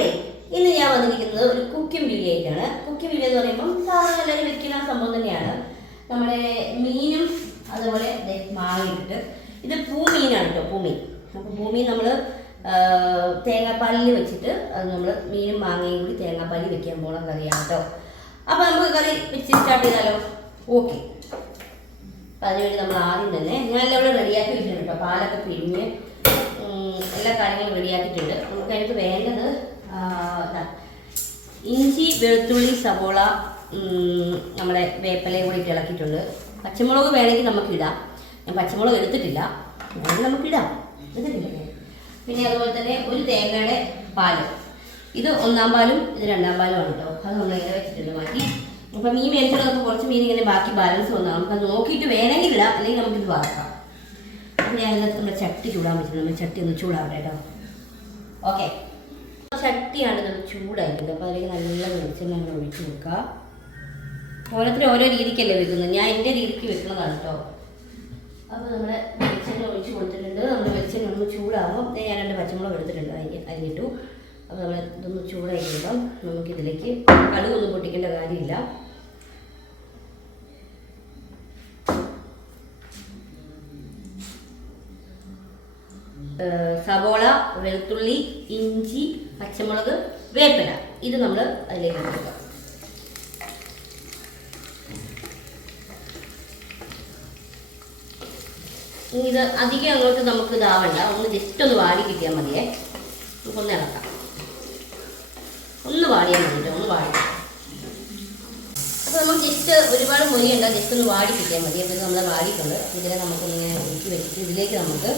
അപ്പോഴേ ഇന്ന് ഞാൻ വന്നിരിക്കുന്നത് ഒരു കുക്കിംഗ് വീഡിയോ കുക്കിംഗ് വീഡിയോ എന്ന് പറയുമ്പോൾ സാധാരണ എല്ലാവരും വെക്കുന്ന സംഭവം തന്നെയാണ്. നമ്മുടെ മീനും അതുപോലെ മാങ്ങയിട്ട് ഇത് പൂമീനാണ് കേട്ടോ പൂമീൻ. അപ്പോൾ പൂമീൻ നമ്മൾ തേങ്ങാപ്പാലിൽ വെച്ചിട്ട് അത് നമ്മൾ മീനും മാങ്ങയും കൂടി തേങ്ങാപ്പാലിൽ വെക്കാൻ പോകണം കറിയാണ് കേട്ടോ. അപ്പോൾ നമുക്ക് കറി വെച്ച് സ്റ്റാർട്ട് ചെയ്താലോ? ഓക്കെ അപ്പം അതിനുവേണ്ടി നമ്മൾ ആദ്യം തന്നെ ഞാൻ എല്ലാം റെഡിയാക്കി വെച്ചിട്ടുണ്ട് കേട്ടോ. പാലൊക്കെ പിഴിഞ്ഞ് എല്ലാ കാര്യങ്ങളും റെഡിയാക്കിയിട്ടുണ്ട് നമുക്ക് അതിനകത്ത് വേണ്ടത് ആ, ദാ, ഇഞ്ചി വെളുത്തുള്ളി സവോള നമ്മുടെ വേപ്പിലയും കൂടി ഇട്ട് ഇളക്കിയിട്ടുണ്ട്. പച്ചമുളക് വേണമെങ്കിൽ നമുക്ക് ഇടാം. ഞാൻ പച്ചമുളക് എടുത്തിട്ടില്ല. വേണമെങ്കിൽ നമുക്ക് ഇടാം. പിന്നെ അതുപോലെ തന്നെ ഒരു തേങ്ങയുടെ പാൽ. ഇത് ഒന്നാം പാലും ഇത് രണ്ടാം പാലും ആണ് കേട്ടോ. അത് നമ്മൾ ഇങ്ങനെ വെച്ചിട്ടുണ്ട് മാറ്റി. അപ്പം മീൻ മേടിച്ചിട്ട് കുറച്ച് മീൻ ഇങ്ങനെ ബാക്കി ബാലൻസ് വന്നാൽ നമുക്ക് അത് നോക്കിയിട്ട് വേണമെങ്കിൽ ഇടാം. അല്ലെങ്കിൽ നമുക്കിത് വറക്കാം അപ്പം ഞാൻ ഇതിനകത്ത് നമ്മുടെ ചട്ടി ചൂടാൻ വെച്ചിട്ടുണ്ട്. നമ്മൾ ചട്ടി ഒന്ന് ചൂടാവട്ടെ കേട്ടോ. ഓക്കെ. ചട്ടിയാണ് നമ്മൾ ചൂടായിട്ടുണ്ട് അപ്പോൾ അതിലേക്ക് നല്ല വെളിച്ചെണ്ണ നമ്മൾ ഒഴിച്ച് കൊടുക്കുക. ഓരോരുത്തരും ഓരോ രീതിക്കല്ലേ വെക്കുന്നത്. ഞാൻ എന്റെ രീതിക്ക് വെക്കുന്നതാണ് കേട്ടോ അപ്പോൾ നമ്മൾ വെളിച്ചെണ്ണ ഒഴിച്ച് കൊടുത്തിട്ടുണ്ട്. നമ്മൾ വെളിച്ചെണ്ണ ഒന്ന് ചൂടാകുമ്പോൾ ഞാൻ രണ്ട് പച്ചമുളക് എടുത്തിട്ടുണ്ട്. അതിന് അതിലിട്ടു അപ്പോൾ നമ്മൾ ഇതൊന്ന് ചൂടായി കഴിയുമ്പം നമുക്കിതിലേക്ക് കടുകൊന്നും പൊട്ടിക്കേണ്ട കാര്യമില്ല. സവോള വെളുത്തുള്ളി ഇഞ്ചി പച്ചമുളക് വേപ്പില. ഇത് നമ്മൾ അതിലേക്ക് കൊടുക്കുക ഇത് അധികം അങ്ങോട്ട് നമുക്ക് ഇതാവണ്ട ഒന്ന് ജസ്റ്റ് ഒന്ന് വാടി കിട്ടിയാൽ മതിയേ. നമുക്കൊന്ന് ഇളക്കാം. ഒന്ന് വാടിയാൽ മതി കേട്ടോ ഒന്ന് വാടി. അപ്പോൾ നമുക്ക് ജസ്റ്റ് ഒരുപാട് മൊരിയണ്ട ജസ്റ്റ് ഒന്ന് വാടി കിട്ടിയാൽ മതി. അപ്പോൾ ഇത് നമ്മൾ വാടിയിട്ടുണ്ട്. ഇതിനെ നമുക്കൊന്നിങ്ങനെ ഒഴിച്ച് വെച്ചിട്ട് ഇതിലേക്ക് നമുക്ക്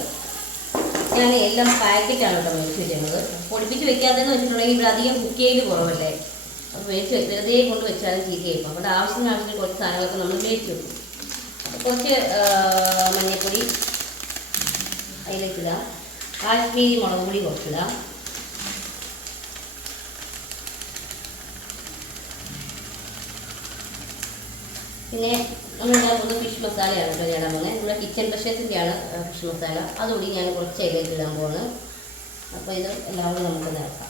ഞാൻ എല്ലാം പാക്കറ്റാണ് കേട്ടോ മേടിച്ച് വെച്ചിരുന്നത് പൊടിപ്പിച്ച് വെക്കാതെന്ന് വെച്ചിട്ടുണ്ടെങ്കിൽ ഇവിടെ അധികം കുക്ക് ചെയ്ത് കുറവല്ലേ അപ്പോൾ മേടിച്ച് വെറുതെ കൊണ്ട് വെച്ചാലും ചീത്തയായിപ്പോൾ അവിടെ ആവശ്യത്തിന് ആവശ്യത്തിന് കുറച്ച് സാധനങ്ങളൊക്കെ നമ്മൾ മേടിച്ച് വെക്കും. അപ്പോൾ കുറച്ച് മഞ്ഞൾപ്പൊടി അതിലേക്ക് കാശ്മീരി മുളക് പൊടി കുറച്ചിടാം. പിന്നെ നമ്മൾ ഉണ്ടാക്കുന്നത് ഫിഷ് മസാലയാണ് കേട്ടോ ഞാൻ പോകുന്നത്. നമ്മുടെ കിച്ചൺ ബഷേസിന്റെയാണ് ഫിഷ് മസാല അതുകൂടി ഞാൻ കുറച്ച് അതിലേക്ക് ഇടാൻ പോകുന്നത് അപ്പോൾ ഇത് എല്ലാവരും നമുക്ക് നിറക്കാം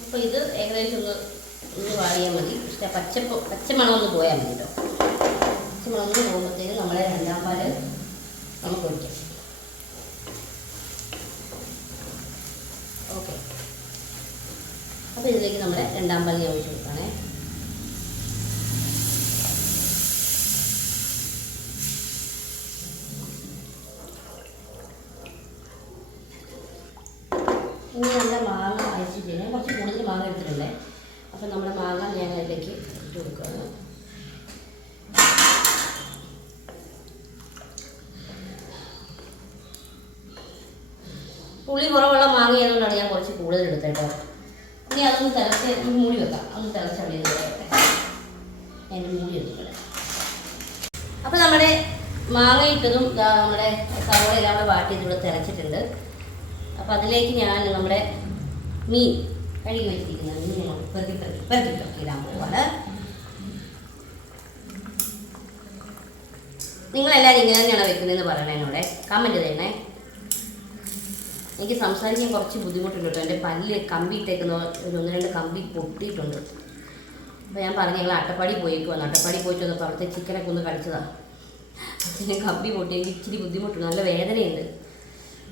അപ്പോൾ ഇത് ഏകദേശം ഒന്ന് ഒന്ന് വാടിയാൽ മതി. പക്ഷേ പച്ചപ്പ് പച്ചമണം ഒന്ന് പോയാൽ മതി കേട്ടോ പച്ചമണം ഒന്ന് പോകുമ്പോഴത്തേനും നമ്മളെ രണ്ടാം പാൽ നമുക്ക് ഒഴിക്കാം. ഓക്കെ. അപ്പോൾ ഇതിലേക്ക് നമ്മുടെ രണ്ടാം പാൽ ഞാൻ ഒഴിച്ച് കൊടുക്കുകയാണേ ഇനി നമ്മുടെ മാങ്ങ അയച്ചു ചെയ്യാൻ കുറച്ച് കൂടുതൽ മാങ്ങ എടുത്തിട്ടുണ്ടേ അപ്പം നമ്മുടെ മാങ്ങ ഞാൻ അതിലേക്ക് ഇട്ട് കൊടുക്കുകയാണ്. പുളി കുറവുള്ള മാങ്ങ ആയതുകൊണ്ടാണ് ഞാൻ കുറച്ച് കൂടുതൽ എടുത്തത് കേട്ടോ. ഇനി അതൊന്ന് തിളച്ച് മൂടി വെക്കാം. അതൊന്ന് തിളച്ച് അവിടെ വെക്കട്ടെ അതിന്റെ മൂടി എടുത്തിട്ടുണ്ട് അപ്പോൾ നമ്മുടെ മാങ്ങ ഇട്ടതും നമ്മുടെ സവോള എല്ലാം കൂടെ തിളച്ചിട്ടുണ്ട്. അപ്പോൾ അതിലേക്ക് ഞാൻ നമ്മുടെ മീൻ കഴുകി വെച്ചിരിക്കുന്നത് ഇങ്ങനെ പെറുക്കി പെറുക്കി പെറുക്കി പെറുക്കി ഇടാൻ പോവാണ് നിങ്ങളെല്ലാവരും ഇങ്ങനെ തന്നെയാണോ വെക്കുന്നതെന്ന് പറയണേ എന്നോടെ. കമന്റ് ചെയ്യണേ എനിക്ക് സംസാരിക്കാൻ കുറച്ച് ബുദ്ധിമുട്ടുണ്ട് കേട്ടോ. എന്റെ പല്ല് കമ്പി ഇട്ടേക്കുന്ന. ഒന്ന് രണ്ട് കമ്പി പൊട്ടിയിട്ടുണ്ട്. അപ്പോൾ ഞാൻ പറഞ്ഞു ഞങ്ങൾ അട്ടപ്പാടി പോയേക്കുവാണ് അട്ടപ്പാടി പോയിട്ട് വന്നപ്പോൾ അവിടുത്തെ ചിക്കനൊക്കെ ഒന്ന് കഴിച്ചതാണ് പിന്നെ കമ്പി പൊട്ടി എനിക്ക് ഇച്ചിരി ബുദ്ധിമുട്ടുണ്ട്. നല്ല വേദനയുണ്ട്.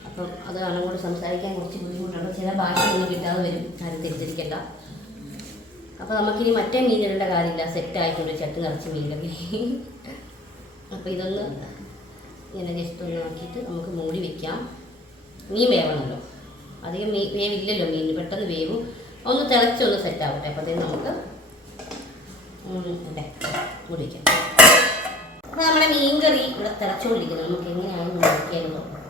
അപ്പം അത് കൂടെ സംസാരിക്കാൻ കുറച്ച് ബുദ്ധിമുട്ടുണ്ട് ചില ഭാഷയൊന്നും കിട്ടാതെ വരും. ആരും തിരിച്ചിരിക്കണ്ട അപ്പോൾ നമുക്കിനി മറ്റേ മീനിടേണ്ട കാര്യമില്ല. സെറ്റ് ആയിട്ടുണ്ട്. ചട്ടി നിറച്ച് മീനൊക്കെ. അപ്പോൾ ഇതൊന്ന് ഇങ്ങനെ ജസ്റ്റ് ഒന്ന് ആക്കിയിട്ട് നമുക്ക് മൂടി വെക്കാം. മീൻ വേവണമല്ലോ. അധികം മീ വേവില്ലല്ലോ മീൻ. പെട്ടെന്ന് വേവും. ഒന്ന് തിളച്ചൊന്ന് സെറ്റ് ആവട്ടെ. അപ്പോഴത്തേന് നമുക്ക് അതെ മൂടി വയ്ക്കാം അപ്പോൾ നമ്മുടെ മീൻ കറി ഇവിടെ തിളച്ചുകൊണ്ടിരിക്കുന്നത് നമുക്ക് എങ്ങനെയാണെന്ന് നോക്കിയാലോ. സെറ്റ്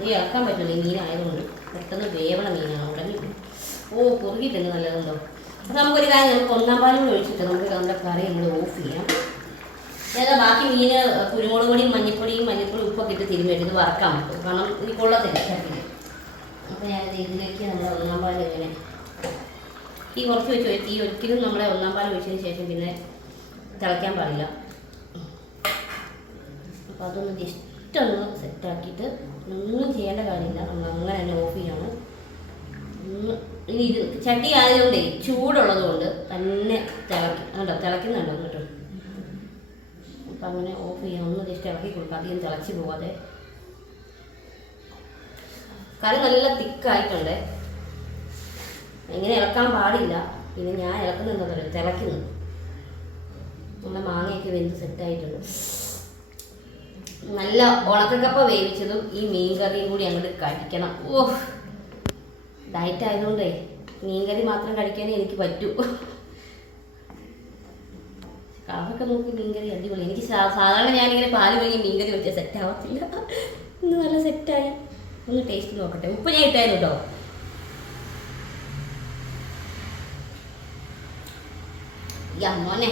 അത് ഇറക്കാൻ പറ്റില്ല ഈ മീനായതുകൊണ്ട് പെട്ടെന്ന് വേവണ മീനാണ് ഉടനെ ഓ കുറുകിയിട്ടുണ്ട് നല്ലതുണ്ടോ? അപ്പം നമുക്കൊരു കാര്യം നമുക്ക് ഒന്നാം പാലും ഒഴിച്ചിട്ട് നമുക്ക് നമ്മുടെ കറി നമ്മൾ ഓഫ് ചെയ്യാം. ഏതാ ബാക്കി മീൻ കുരുമുളക് പൊടിയും മഞ്ഞൾപ്പൊടിയും മഞ്ഞൾപ്പൊടി ഉപ്പൊക്കെ ഇട്ട് തിരുമ്പി ഇത് വറക്കാൻ പറ്റും. കാരണം ഇനി കൊള്ളത്തില്ല ചട്ടിന് അപ്പോൾ ഞാൻ ഇതിലേക്ക് നമ്മുടെ ഒന്നാം പാൽ ഇങ്ങനെ തീ കുറച്ച് വെച്ച് തീ ഒരിക്കലും നമ്മളെ ഒന്നാം പാൽ ഒഴിച്ചതിന് ശേഷം പിന്നെ തിളയ്ക്കാൻ പാടില്ല. അപ്പോൾ അതൊന്ന് ജസ്റ്റ് ഒന്ന് സെറ്റാക്കിയിട്ട് ഒന്നും ചെയ്യേണ്ട കാര്യമില്ല. നമ്മൾ അങ്ങനെ തന്നെ ഓഫ് ചെയ്യാണ്. ഇനി ഇത് ചട്ടി ആയതുകൊണ്ടേ ചൂടുള്ളത് കൊണ്ട് തന്നെ തിളക്കി കണ്ടോ? തിളയ്ക്കുന്നുണ്ടോ കേട്ടോ? അപ്പം അങ്ങനെ ഓഫ് ചെയ്യാം ഒന്ന് ജസ്റ്റ് ഇളക്കി കൊടുക്കുക. അധികം തിളച്ച് പോവാതെ. കറി നല്ല തിക്കായിട്ടുണ്ട്. എങ്ങനെ ഇളക്കാൻ പാടില്ല. പിന്നെ ഞാൻ ഇളക്കുന്നുണ്ടോ തിളക്കുന്നു നമ്മുടെ മാങ്ങയൊക്കെ വെന്ത് സെറ്റായിട്ടുണ്ട് നല്ല ഉണക്കക്കപ്പ വേവിച്ചതും ഈ മീൻ കറിയും കൂടി അങ്ങോട്ട് കഴിക്കണം. ഓ ഡയറ്റ് ആയതുകൊണ്ടേ മീൻകറി മാത്രം കഴിക്കാനേ എനിക്ക് പറ്റൂ. കളറൊക്കെ നോക്കി മീൻകറി അടിപൊളി. എനിക്ക് സാധാരണ ഞാനിങ്ങനെ പാൽ പിഴിഞ്ഞ് മീൻകറി വെച്ചാൽ സെറ്റ് ആവത്തില്ല. ഇന്ന് നല്ല സെറ്റായി ഒന്ന് ടേസ്റ്റ് നോക്കട്ടെ. ഉപ്പ് ഞാൻ ഇട്ടായിരുന്നു കേട്ടോ ഈ അമ്മോനെ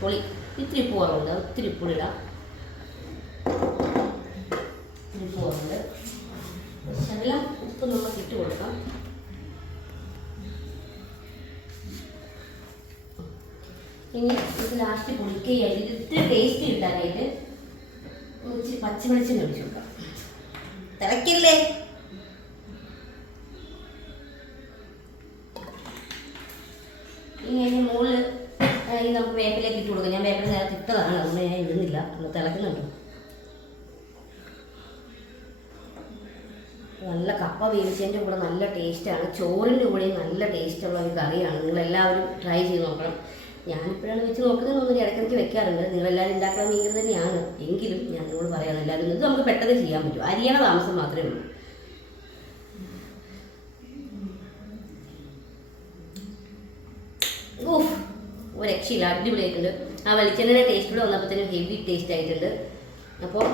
പൊളി. ഇത്തിരി ഉപ്പ് കുറവുണ്ട്. ഒത്തിരി ഉപ്പ് ഉപ്പ് കുറവുണ്ട് ശകലം ഉപ്പ് നമുക്ക് കൊടുക്കാം. ഇനി ഇത് ലാസ്റ്റ് പൊളിക്കുകയായിട്ട് ഇത് ഇത്തിരി ടേസ്റ്റ് കിട്ടാനായിട്ട് ഇച്ചിരി പച്ചവെളിച്ചെണ്ണ ഒഴിച്ചു കൊടുക്കാം. തിളക്കില്ലേ? ഇനി അതിന് മുകളിൽ നമുക്ക് വേപ്പിലേക്ക് ഇട്ട് കൊടുക്കാം. ഞാൻ വേപ്പില നേരത്തെ ഇട്ടതാണ്. അതുകൊണ്ട് ഞാൻ ഇടുന്നില്ല. തിളക്കുന്നുണ്ട്. നല്ല കപ്പ വേവിച്ചതിന്റെ കൂടെ നല്ല ടേസ്റ്റാണ്. ചോറിന്റെ കൂടെയും നല്ല ടേസ്റ്റുള്ള ഒരു കറിയാണ്. നിങ്ങളെല്ലാവരും ട്രൈ ചെയ്ത് നോക്കണം. ഞാനിപ്പോഴാണ് വെച്ച് നോക്കുന്നത്. ഒന്നും ഇടയ്ക്കിടയ്ക്ക് വെക്കാറുണ്ട്. നിങ്ങളെല്ലാവരും ഉണ്ടാക്കുന്ന മീൻ തന്നെയാണ്. എങ്കിലും ഞാൻ നിങ്ങളോട് പറയാം എല്ലാവരും ഇത് നമുക്ക് പെട്ടെന്ന് ചെയ്യാൻ പറ്റും. അരിയണ താമസം മാത്രമേ ഉള്ളൂ. ഓഫ് ഒരു രക്ഷയില്ല. അടിപൊളിയായിട്ടുണ്ട്. ആ വെളിച്ചെണ്ണയുടെ ടേസ്റ്റ് കൂടെ വന്നപ്പോൾ തന്നെ ഹെവി ടേസ്റ്റ് ആയിട്ടുണ്ട്. അപ്പോൾ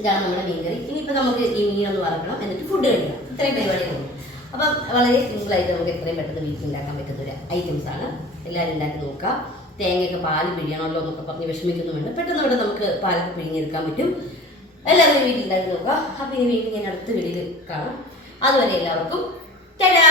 ഇതാണ് നമ്മുടെ മീൻകറി ഇനിയിപ്പോൾ നമുക്ക് ഈ മീൻ ഒന്ന് വറക്കണം. എന്നിട്ട് ഫുഡ് കഴിക്കണം ഇത്രയും പരിപാടികളുണ്ട് അപ്പം വളരെ സിമ്പിളായിട്ട് നമുക്ക് എത്രയും പെട്ടെന്ന് വീട്ടിൽ ഉണ്ടാക്കാൻ പറ്റുന്ന ഒരു ആണ്. എല്ലാവരും ഉണ്ടാക്കി നോക്കാം തേങ്ങയൊക്കെ പാൽ പിഴിയണമല്ലോ എന്നൊക്കെ പറഞ്ഞ് വിഷമിക്കുന്നുമുണ്ട്. പെട്ടെന്ന് ഇവിടെ നമുക്ക് പാലൊക്കെ പിഴിഞ്ഞെടുക്കാൻ പറ്റും. എല്ലാവരും വീട്ടിൽ ഉണ്ടാക്കി നോക്കാം അപ്പം ഇനി വീട്ടിൽ ഞാൻ അടുത്ത വീട്ടിൽ കാണാം. അതുവരെ എല്ലാവർക്കും ടാറ്റാ!